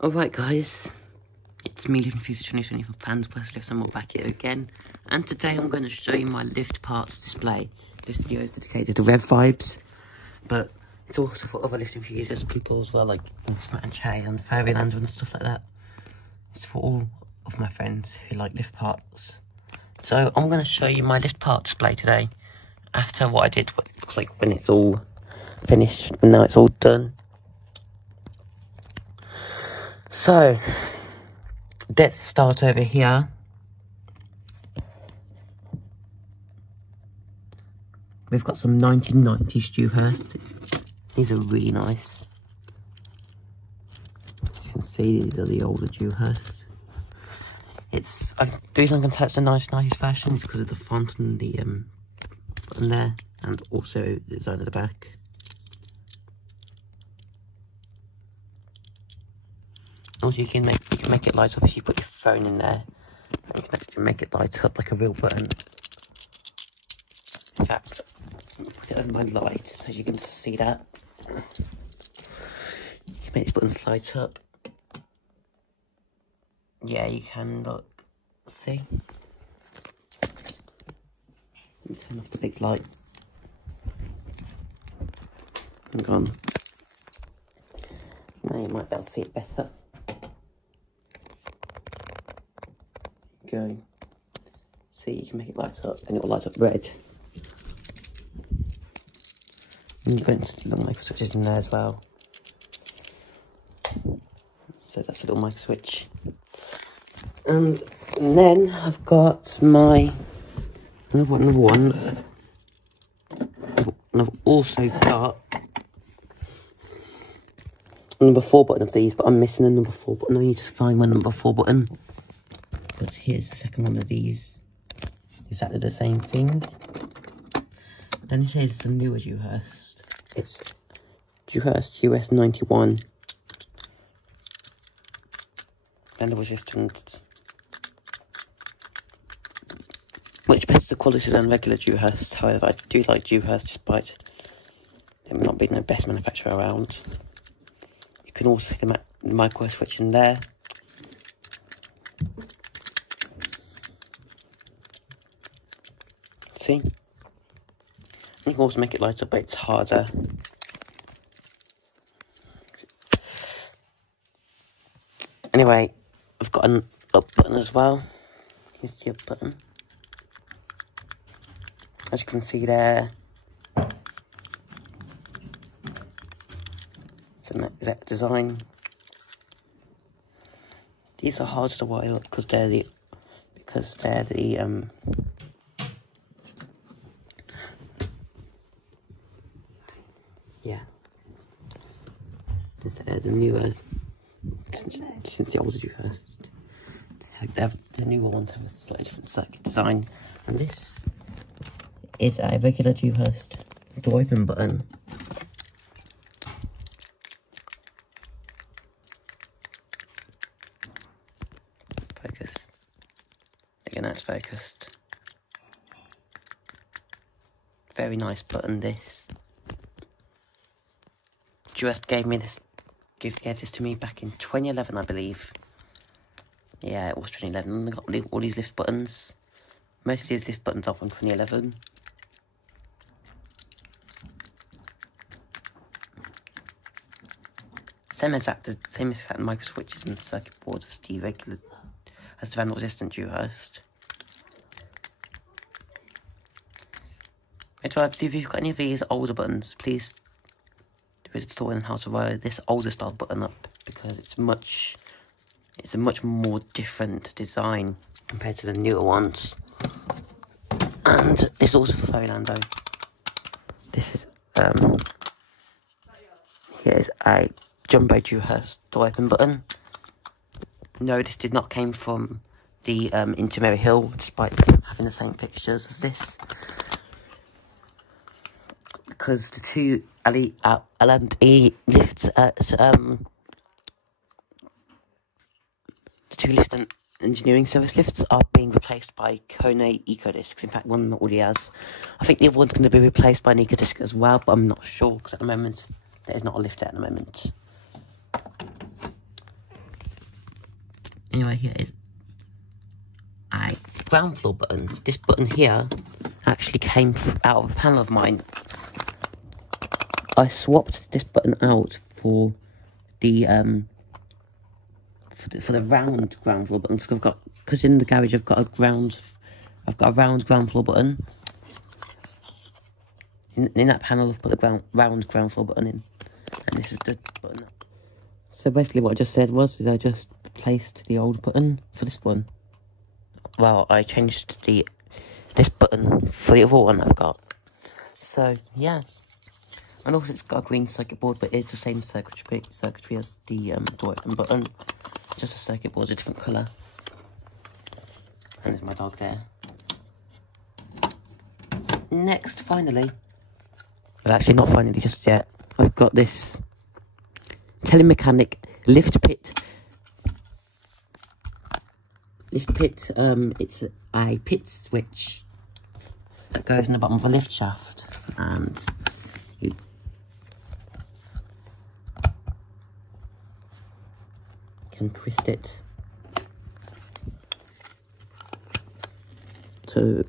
Alright guys, it's me, Living Future 2020 from Fans Plus Lifts, and we're back here again. And today I'm going to show you my lift parts display. This video is dedicated to Redviibes, but it's also for other lift enthusiast people as well, like Matt and Che and Fairyland and stuff like that. It's for all of my friends who like lift parts. So I'm going to show you my lift part display today, after what I did, what looks like when it's all finished, and now it's all done. So, let's start over here. We've got some 1990s Dewhurst. These are really nice. As you can see, these are the older Dewhurst. The reason I'm going to tell it's the 1990s fashion is because of the font and the button there, and also the design at the back. Also, you can make it light up if you put your phone in there. You can actually make it light up like a real button. In fact, put it on my light so you can see that. You can make these buttons light up. Yeah, you can look. See? Let me turn off the big light. Hang on. Now you might be able to see it better. Go. See, you can make it light up, and it will light up red. And you've got little micro switches in there as well. So that's a little micro switch. And then I've got my another one. And I've also got a number 4 button of these, but I'm missing a number 4 button. I need to find my number 4 button. But here's the second one of these. Exactly the same thing. Then this is the newer Dewhurst. It's Dewhurst US 91. And the resistance. Much better quality than regular Dewhurst. However, I do like Dewhurst despite them not being the best manufacturer around. You can also see the micro switch in there. See? You can also make it light up, but it's harder. Anyway, I've got an up button as well. Here's the up button. As you can see there, it's an exact design. These are harder to wire up because they're the yeah. The newer, since the older Dewhurst, the newer ones have a slightly different circuit design, and this is a regular Dewhurst door open button. Focus. Again, that's focused. Very nice button, this. Dewhurst gave this to me back in 2011, I believe. Yeah, it was 2011. I got all these lift buttons. Most of these lift buttons are from 2011. Same exact micro switches and circuit board as the vandal resistant Dewhurst. Redviibes, if you've got any of these older buttons, please do a tutorial on how to wire this older style button up, because it's a much more different design compared to the newer ones. And it's also for Fairyland though. This is here's a jumbo Dewhurst door open button. No, this did not came from the Intermary Hill, despite having the same fixtures as this. Because the two L&E lifts at the two lift and engineering service lifts are being replaced by Kone Ecodiscs. In fact, one of them already has. I think the other one's going to be replaced by an Ecodisc as well, but I'm not sure because at the moment there is not a lift at the moment. Anyway, here is a ground floor button. This button here actually came out of a panel of mine. I swapped this button out for the for the round ground floor button, because in the garage I've got a round ground floor button. In that panel I've put the round ground floor button in, and this is the button. So basically what I just said was I just placed the old button for this one. Well, I changed this button for the other one I've got. So yeah, and also it's got a green circuit board, but it's the same circuitry as the door open button. Just a circuit board's a different colour. And there's my dog there. Next, finally, well actually not finally just yet, I've got this telemechanic lift pit. This pit, it's a pit switch that goes in the bottom of a lift shaft, and you can twist it so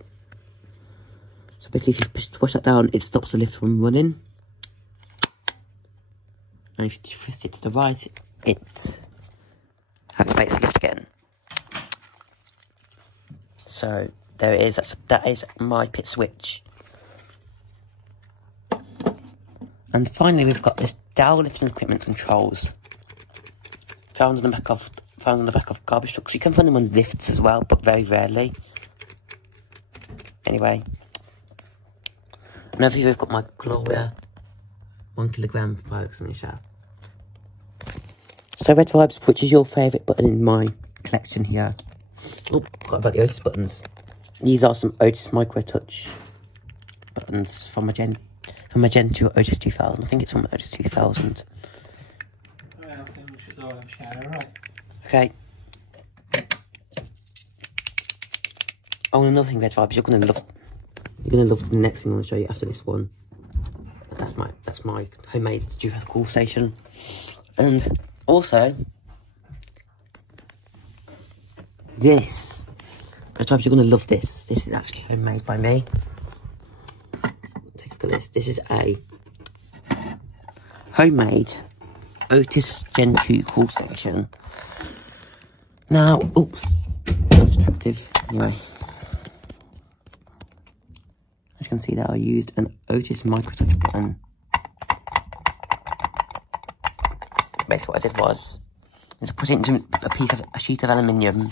basically if you push that down, it stops the lift from running, and if you twist it to the right, it activates the lift again. So there it is. That is my pit switch. And finally, we've got this dowel lifting equipment controls found on the back of garbage trucks. You can find them on lifts as well, but very rarely. Anyway, and over here we've got my Gloria 1 kilogram fire extinguisher. So Redviibes, which is your favourite button in my collection here? Oh, forgot about the Otis buttons. These are some Otis Micro Touch buttons from my Gen 2 Otis 2000. I think it's from Otis 2000. Well, I think we should go have a shower, right? Okay. Oh, and another thing, Redviibes, you're gonna love the next thing I'm gonna show you after this one. That's my homemade dual call station. And also this. Redviibes, you're gonna love this. This is actually homemade by me. Take a look at this. This is a homemade Otis Gen 2 call station. Now, oops, that's attractive. Anyway, as you can see there, I used an Otis Micro Touch button. Basically what I did was just put it into a sheet of aluminium.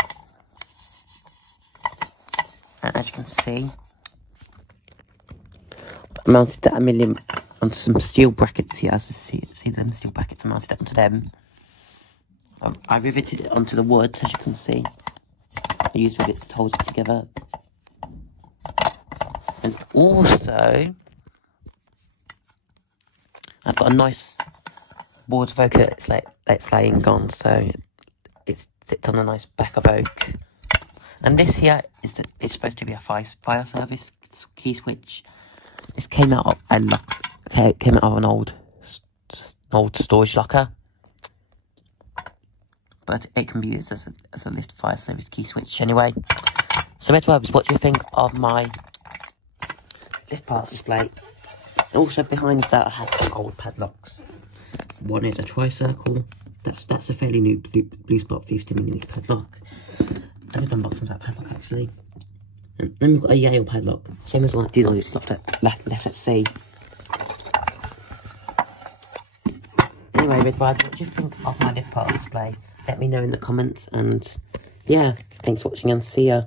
And as you can see, I mounted that aluminium onto some steel brackets here. As you see them steel brackets, I mounted it onto them. I riveted it onto the wood, as you can see. I used rivets to hold it together. And also, I've got a nice board of oak that's laying on, so it sits on a nice back of oak. And this here is supposed to be a fire service key switch. This came out of an old storage locker, but it can be used as a lift fire service key switch. Anyway, so Redviibes, what do you think of my lift parts display? Also behind that I have some old padlocks. One is a tricircle. That's a fairly new Blue Spot 50mm padlock. I did unbox that padlock actually. And then we've got a Yale padlock, same as the one I did on left at sea. Anyway, Redviibes, what do you think of my lift part display? Let me know in the comments, and yeah, thanks for watching and see ya.